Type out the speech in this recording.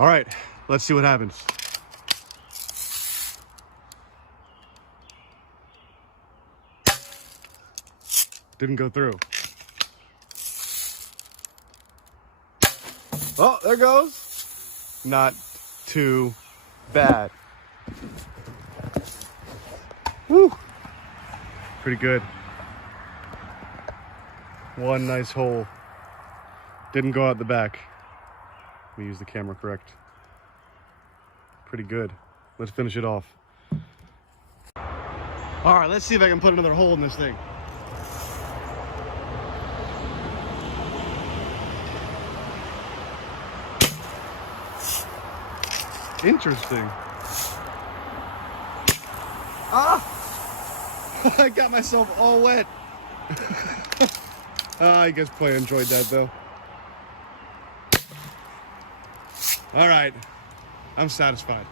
All right, let's see what happens. Didn't go through. Oh, there goes. Not too bad. Woo. Pretty good. One nice hole. Didn't go out the back. Let me use the camera correct. Pretty good. Let's finish it off. All right, let's see if I can put another hole in this thing. Interesting. Ah! I got myself all wet. I guess play enjoyed that though. All right, I'm satisfied.